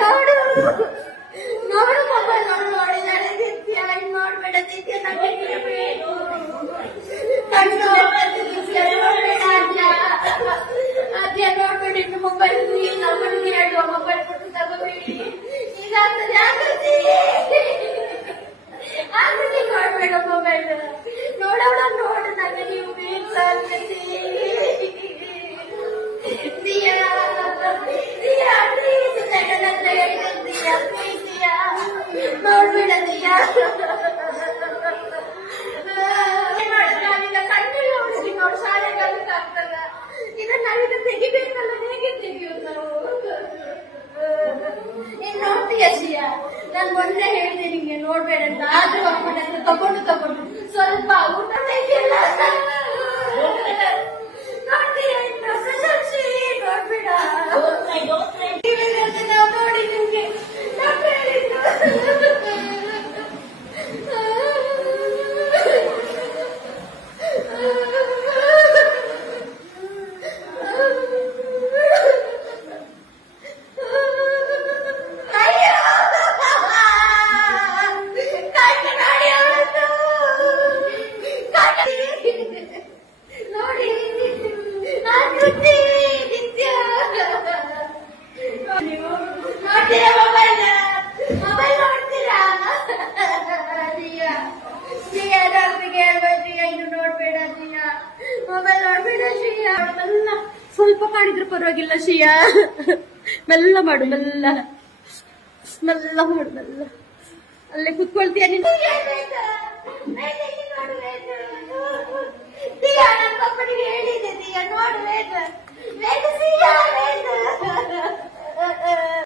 ನೋಡು ನೋಡು ಮೊಬೈಲ್ ನೋಡಿದಾಳೆ ದಿತ್ಯ ಇನ್ ನೋಡ್ಬೇಡ ದಿತ್ಯ ಅದ್ಯ ನೋಡ್ಬೇಡ ಇನ್ನು ಮೊಬೈಲ್ ನಮ್ಮನಿಗೆ ಹೇಳುವ ಮೊಬೈಲ್ ಕೊಟ್ಟು ತಗೋಬೇಡಿ ಇದಾಗ್ತದೆ ಆಕೃತಿ ನೋಡ್ಬೇಡ ಮೊಬೈಲ್ ನೋಡೋಣ ನೋಡು ನನಗೆ ನೀವು ಬೇಕಾಗ್ತದೆ ನೋಡ್ಬೇಡ ದಿಯಾ ನಾವೀಗ ಕಣ್ಣಲ್ಲಿ ಓಡಿಸಿ ನೋಡು ಶಾಲೆಗೆ ಆಗ್ತದ ಇದನ್ನ ನಾವೀಗ ತೆಗಿಬೇಕಲ್ಲ ಹೇಗೆ ತೆಗಿಯೋದು ನಾವು ನೀನ್ ನೋಡ್ತೀಯ ಶ್ರೀಯ ನಾನು ಮೊನ್ನೆ ಹೇಳಿದೆ ನಿಂಗೆ ನೋಡ್ಬೇಡ ಅಂತ ಆದ್ರೂ ಅಮ್ಮನ ತಗೊಂಡು ಸ್ವಲ್ಪ ಊಟ ತೆಗಿಯಲ್ಲ ನೋಡ್ತೀಯ ಇನ್ನು ಪ್ರಶಂಸಿ ನೋಡ್ಬೇಡ ನಾವು ನೋಡಿ ನಿಮ್ಗೆ ಮೊಬೈಲ್ ನೋಡ್ಬೇಡ ಶ್ರೀಯಾ ಮೆಲ್ಲ ಸ್ವಲ್ಪ ಕಾಣಿದ್ರೆ ಪರವಾಗಿಲ್ಲ ಶ್ರೀಯಾ ಮೆಲ್ಲ ಮಾಡು ಮೆಲ್ಲ ಮಾಡು ಮೆಲ್ಲ ಅಲ್ಲೇ ಕುತ್ಕೊಳ್ತೀಯ ನೀನು ಹೇಳಿದೆ ನೋಡು